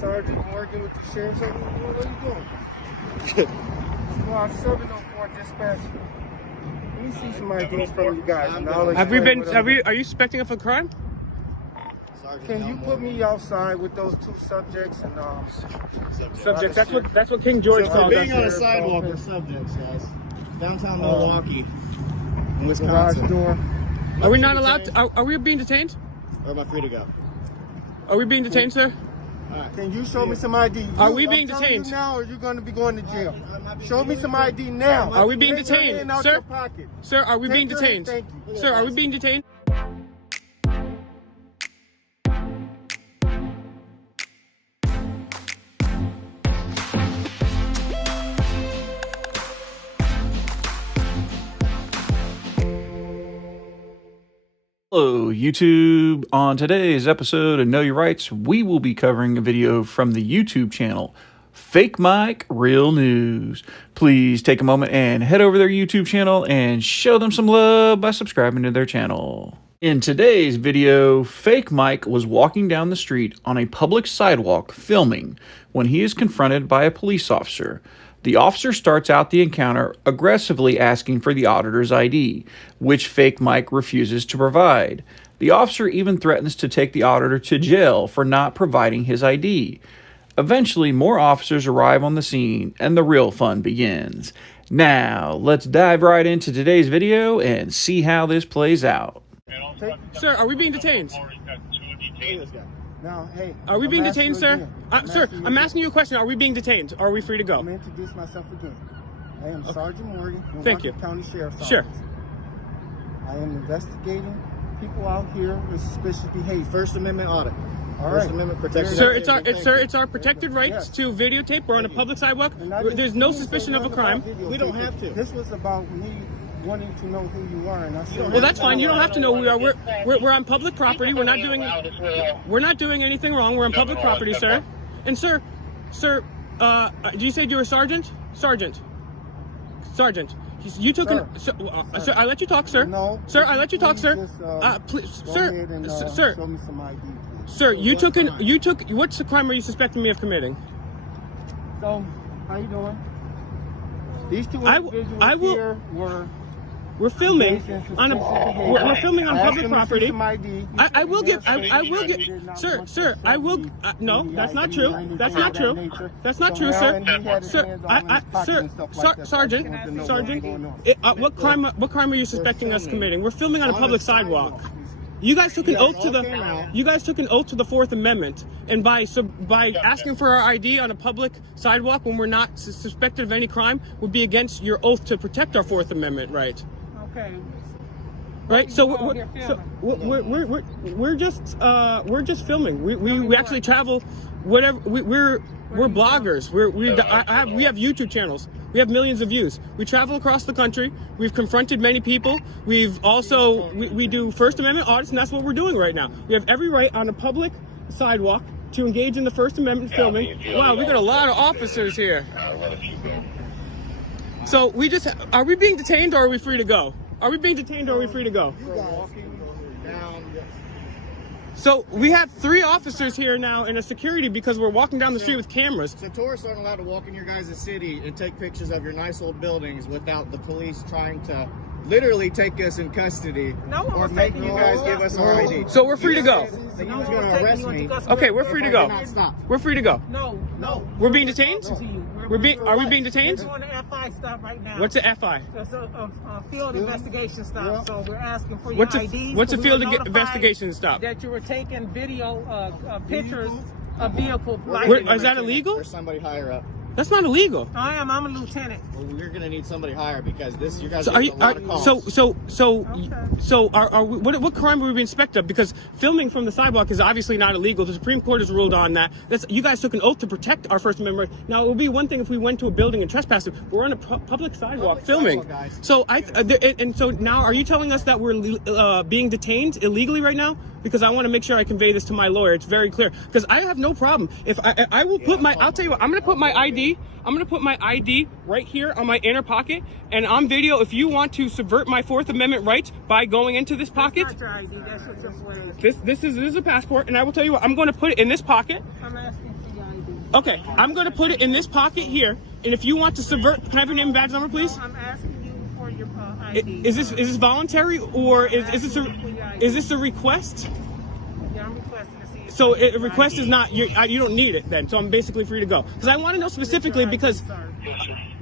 Sergeant Morgan with the Sheriff's Office. What are you doing? Squad 704 dispatch. Let me see some IDs from you guys. Are you suspecting of a crime? Can you put me outside with those two subjects and Subjects. That's what King George called us. Being on a sidewalk with subjects, guys. Downtown Milwaukee, Wisconsin. Door. Are we not allowed to, are we being detained? Or am I free to go? Are we being detained, sir? All right. Can you show me some ID? Are we being detained? You now, or you're going to be going to jail? Show me some ID now. Are we being Take your detained, hand out sir? your pocket. Sir, are we being Take your hand. detained? Thank you. Sir, are we being detained? Hello YouTube. On today's episode of Know Your Rights, we will be covering a video from the YouTube channel Fake Mike Real News. Please take a moment and head over their YouTube channel and show them some love by subscribing to their channel. In today's video, Fake Mike was walking down the street on a public sidewalk filming when he is confronted by a police officer. The officer starts out the encounter aggressively asking for the auditor's ID, which Fake Mike refuses to provide. The officer even threatens to take the auditor to jail for not providing his ID. Eventually, more officers arrive on the scene and the real fun begins. Now, let's dive right into today's video and see how this plays out. Sir, are we being detained? Now, hey. Are we being detained, sir? Sir, I'm asking you a question. Are we being detained? Are we free to go? Let me introduce myself again. I am Sergeant Morgan, Thank you. County Sheriff's Office. Sure. I am investigating people out here with suspicious behavior. First Amendment audit. All First right. Amendment protection. Sir, it's our protected rights to videotape. We're on a public sidewalk. There's no suspicion of a crime. We don't have to. This was about me wanting to know who you are, and I said, Well, that's fine. You don't have to know who we are. We're on public property. We're not doing anything wrong. We're on public property, sir. And sir, you said you were sergeant? Sergeant. You took sir, I let you talk, sir. No. Sir, I let you talk, sir. Please, sir. Sir. Show me some ID, please. Sir, you took. What's the crime are you suspecting me of committing? So, how you doing? These two individuals here were. We're filming on we're filming on public property. I will give, sir, I will, no, that's not true. That's not true. That's not true, sir. Sergeant, what crime are you suspecting us committing? We're filming on a public sidewalk. You guys took an oath to the Fourth Amendment, and by asking for our ID on a public sidewalk when we're not suspected of any crime would be against your oath to protect our Fourth Amendment right. Okay. Right. So we're just filming. We actually travel. Whatever. We're bloggers. We have YouTube channels. We have millions of views. We travel across the country. We've confronted many people. We've also we do First Amendment audits, and that's what we're doing right now. We have every right on a public sidewalk to engage in the First Amendment filming. Wow, we got a lot of officers here. So are we being detained or are we free to go? Are we being detained or are we free to go? So we have 3 officers here now in a security because we're walking down the street with cameras. So tourists aren't allowed to walk in your guys' city and take pictures of your nice old buildings without the police trying to literally take us in custody or make you guys give us our ID. So we're free to go. So you was going to arrest me. Okay, we're free to go. We're free to go. No. We're being detained? Are we being detained? We're doing an FI stop right now. What's an FI? It's a field investigation stop. So we're asking for your ID. What's a field investigation stop? That you were taking video pictures of vehicle. Is that illegal? There's somebody higher up. That's not illegal. I am. I'm a lieutenant. Well, you're gonna need somebody higher because you guys So are a lot of calls. What crime are we being suspected of? Because filming from the sidewalk is obviously not illegal. The Supreme Court has ruled on that. You guys took an oath to protect our First Amendment right. Now it would be one thing if we went to a building and trespassed. We're on a public sidewalk filming. So so now are you telling us that we're being detained illegally right now? Because I want to make sure I convey this to my lawyer. It's very clear. Because I have no problem. If I will put I'll tell you what, I'm going to put my ID. I'm going to put my ID right here on my inner pocket and on video. If you want to subvert my Fourth Amendment rights by going into this pocket, That's not your ID. That's what you're wearing. this is a passport, and I will tell you what, I'm going to put it in this pocket. I'm asking for your Okay, I'm going to put it in this pocket here, and if you want to subvert, can I have your name and badge number, please? I'm asking you for your ID. Is this voluntary, or is this a request? Yeah, I'm requesting to see you. So a request is not, you don't need it then, so I'm basically free to go. Because I want to know specifically, because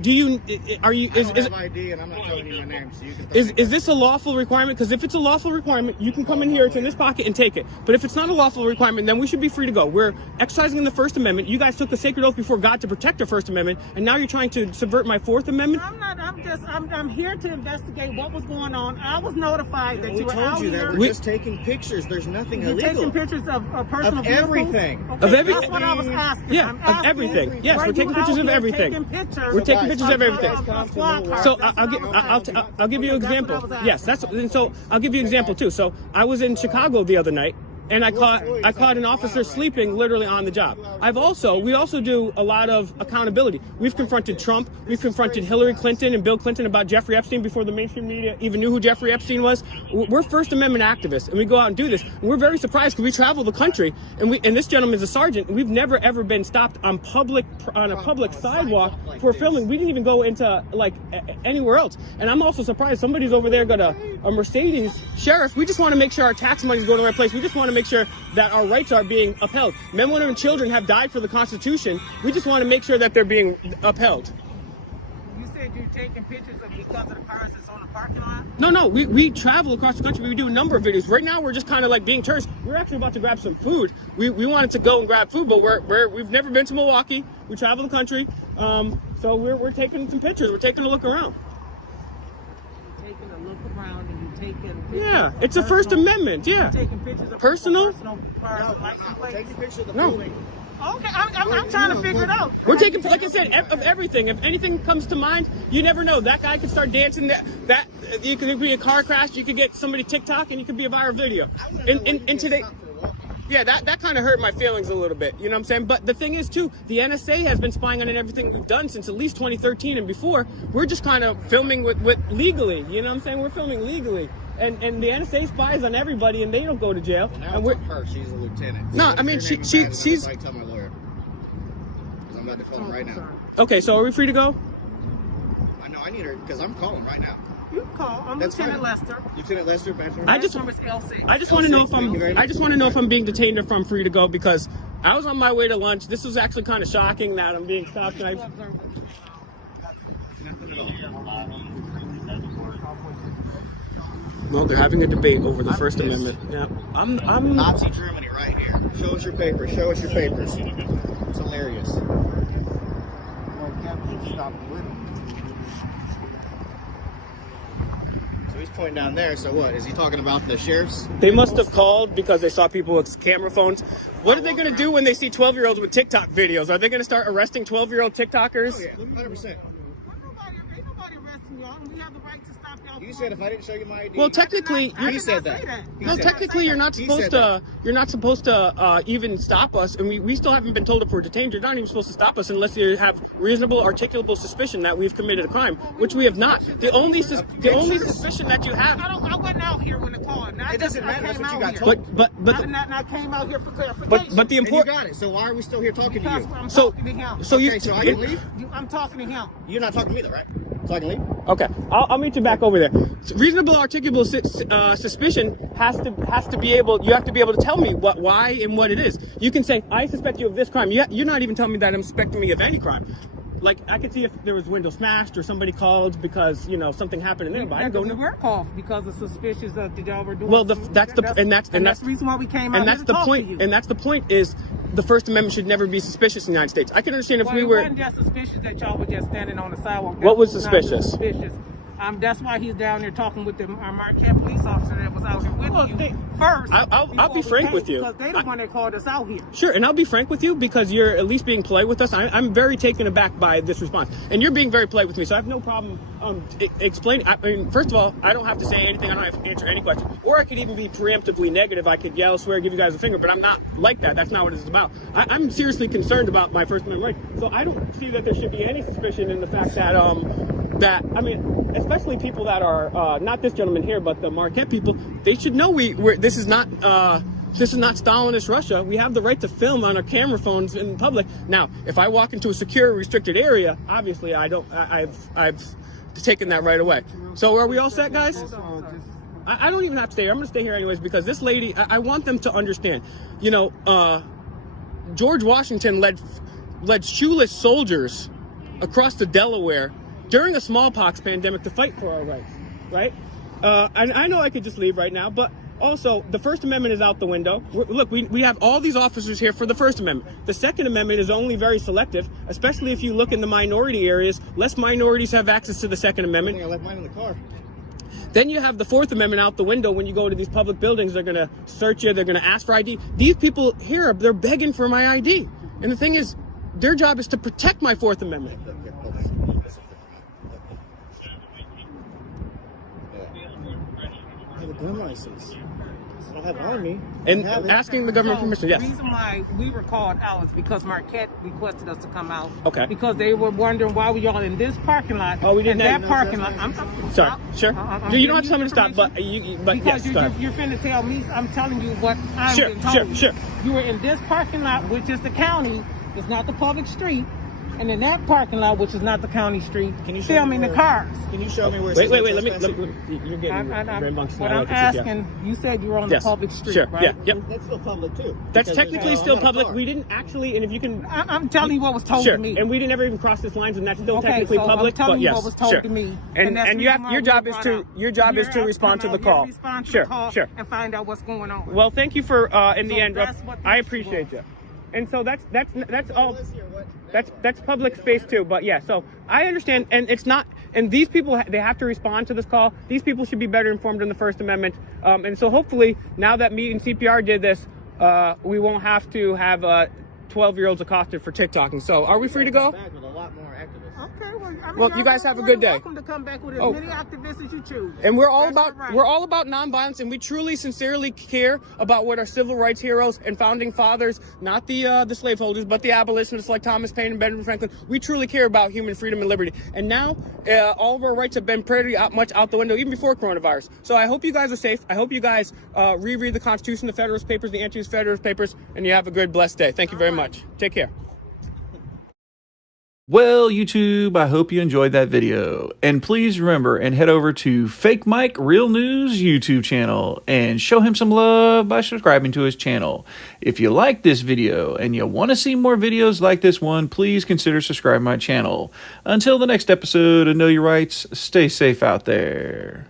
do you, are you, I don't have ID and I'm not telling you my name, so you can is this a lawful requirement? Because if it's a lawful requirement, you can come in here, it's in this pocket, and take it. But if it's not a lawful requirement, then we should be free to go. We're exercising the First Amendment. You guys took a sacred oath before God to protect the First Amendment, and now you're trying to subvert my Fourth Amendment? I'm here to investigate what was going on. I was notified that you were out We told you here. that we're just taking pictures. There's nothing You're illegal. taking pictures of personal Of vehicles? everything. Okay, Of every- that's what I was asking. Yeah, I'm of asking, everything. Yes, were we're you taking out pictures of here everything. taking pictures We're taking pictures of everything. So I'll give you an example. Yes, so I'll give you an example too. So I was in Chicago the other night, and I caught an officer sleeping literally on the job. We also do a lot of accountability. We've confronted Trump, we've confronted Hillary Clinton and Bill Clinton about Jeffrey Epstein before the mainstream media even knew who Jeffrey Epstein was. We're First Amendment activists, and we go out and do this. And we're very surprised because we travel the country, and this gentleman's a sergeant, and we've never ever been stopped on a public sidewalk for filming. We didn't even go into like anywhere else. And I'm also surprised somebody's over there got a Mercedes. Sheriff, we just want to make sure our tax money is going to the right place. We just want to make sure that our rights are being upheld. Men, women, and children have died for the Constitution. We just want to make sure that they're being upheld. You said you're taking pictures because of the cars that's on the parking lot? No, we travel across the country. We do a number of videos. Right now, we're just kind of like being tourists. We're actually about to grab some food. We wanted to go and grab food, but we've never been to Milwaukee. We travel the country, so we're taking some pictures. We're taking a look around. Taking a look around and you're taking pictures. Yeah, it's a First Amendment. Yeah. You're taking pictures of Personal? cars with license plates. Take a picture of the No. building. Okay, I'm trying to figure it out. We're taking, like I said, of everything. If anything comes to mind, you never know. That guy could start dancing. That you could be a car crash. You could get somebody TikTok, and you could be a viral video. And today, yeah, that kind of hurt my feelings a little bit. You know what I'm saying? But the thing is, too, the NSA has been spying on everything we've done since at least 2013 and before. We're just kind of filming with legally. You know what I'm saying? We're filming legally. And the NSA spies on everybody, and they don't go to jail. Well, now and it's on her. She's a lieutenant. No, So I mean, what's your name she's- and badge? she's- I'm gonna tell my lawyer. 'Cause I'm about to call him right now. Okay, so are we free to go? I know I need her because I'm calling right now. You can call. I'm That's Lieutenant fine. Lester. Lieutenant Lester, badge number? I just Number's L6. I just want to know if Thank you very much. I just want to know if I'm being detained or if I'm free to go, because I was on my way to lunch. This was actually kind of shocking that I'm being stopped. And well, they're having a debate over the First Amendment. Yeah, I'm Nazi Germany right here. Show us your papers. Show us your papers. It's hilarious. So he's pointing down there. So what? Is he talking about the sheriffs? They must have called because they saw people with camera phones. What are they going to do when they see 12-year-olds with TikTok videos? Are they going to start arresting 12-year-old TikTokers? Oh, yeah, 100%. Ain't nobody arresting y'all, and we have the right to stop y'all. You said if I didn't show you my ID. Well, technically, He said that. no, technically, you're not supposed to. You're not supposed to even stop us, and we still haven't been told if we're detained. You're not even supposed to stop us unless you have reasonable, articulable suspicion that we've committed a crime, which we have not. The only suspicion that you have. I wasn't out here when the call. It doesn't matter. That's what you got told. But I came out here for clarification. but the And you important. got it. So why are we still here talking to Because you? I'm So talking to him. so you. Okay, so I can leave? I'm talking to him. You're not talking to me though, right? So I can leave? Okay, I'll meet you back over there. Reasonable, articulable suspicion has to be able. You have to be able to tell me why, and what it is. You can say, I suspect you of this crime. You're not even telling me that I'm suspecting me of any crime. Like, I could see if there was window smashed or somebody called because, something happened in there, but I didn't go. We were called because of suspicious that y'all were doing. Well, that's the reason why we came out. and that's the point. And that's the point is the First Amendment should never be suspicious in the United States. I can understand if we were. It wasn't just suspicious that y'all were just standing on the sidewalk. What was That's suspicious? not suspicious. That's why he's down there talking with our Marquette police officer that was out here with you first. I'll be frank with you. Because they the one that called us out here. Sure, and I'll be frank with you because you're at least being polite with us. I'm very taken aback by this response, and you're being very polite with me, so I have no problem explaining. I mean, first of all, I don't have to say anything. I don't have to answer any questions, or I could even be preemptively negative. I could yell, swear, give you guys a finger, but I'm not like that. That's not what it's about. I'm seriously concerned about my First Amendment right, so I don't see that there should be any suspicion in the fact that I mean, especially people that are not this gentleman here, but the Marquette people, they should know this is not This is not Stalinist Russia. We have the right to film on our camera phones in public. Now, if I walk into a secure, restricted area, obviously I've taken that right away. So are we all set, guys? I don't even have to stay here. I'm going to stay here anyways because this lady, I want them to understand. You know, George Washington led shoeless soldiers across the Delaware during a smallpox pandemic to fight for our rights, right? And I know I could just leave right now, but also the First Amendment is out the window. Look, we have all these officers here for the First Amendment. The Second Amendment is only very selective, especially if you look in the minority areas. Less minorities have access to the Second Amendment. I think I left mine in the car. Then you have the Fourth Amendment out the window when you go to these public buildings. They're going to search you. They're going to ask for ID. These people here, they're begging for my ID. And the thing is, their job is to protect my Fourth Amendment. I have a gun license. I don't have it on me. And asking the government permission, yes. The reason why we were called out is because Marquette requested us to come out. Okay. Because they were wondering why we all in this parking lot. Oh, we didn't and know. that parking lot. Sorry, sure. You don't have to tell me to stop, but because yes, go ahead. you're finna tell me. I'm telling you what I'm Sure, being told. sure. You were in this parking lot, which is the county. It's not the public street. And in that parking lot, which is not the county street, Can you filming the cars. Can you show me where? Wait. Let me. You're getting rambunctious. What I'm asking, you said you were on the public street, sure. right? Yeah, yep. That's still public too. That's Because technically there's still not a public. car. We didn't actually, and if you can, I'm telling you what was told sure. to me. And we didn't ever even cross this lines, and that's still Okay, technically so public. I'm telling but you yes, what was told sure. to me. And that's you the have reason why your we job were is brought to out. your job is to You're respond to the come out, call. respond to Sure, the call sure. and find out what's going on. Well, thank you for in the So end. that's what I this appreciate was. you. And so that's all. That's public space too. But yeah, so I understand, and it's not. And these people, they have to respond to this call. These people should be better informed in the First Amendment. And so hopefully, now that me and CPR did this, we won't have to have 12-year-olds accosted for TikToking. So are we free to go? Back with a lot more activists. Okay, Well, you guys have a good day. Welcome to come back with as Oh. many activists as you choose. And we're all That's about your right. we're all about nonviolence, and we truly, sincerely care about what our civil rights heroes and founding fathers, not the slaveholders, but the abolitionists like Thomas Paine and Benjamin Franklin. We truly care about human freedom and liberty. And now, all of our rights have been pretty much out the window, even before coronavirus. So I hope you guys are safe. I hope you guys reread the Constitution, the Federalist Papers, the Anti-Federalist Papers, and you have a good, blessed day. Thank you very much. Take care. Well, YouTube, I hope you enjoyed that video. And please remember and head over to Fake Mike Real News YouTube channel and show him some love by subscribing to his channel. If you like this video and you want to see more videos like this one, please consider subscribing to my channel. Until the next episode of Know Your Rights, stay safe out there.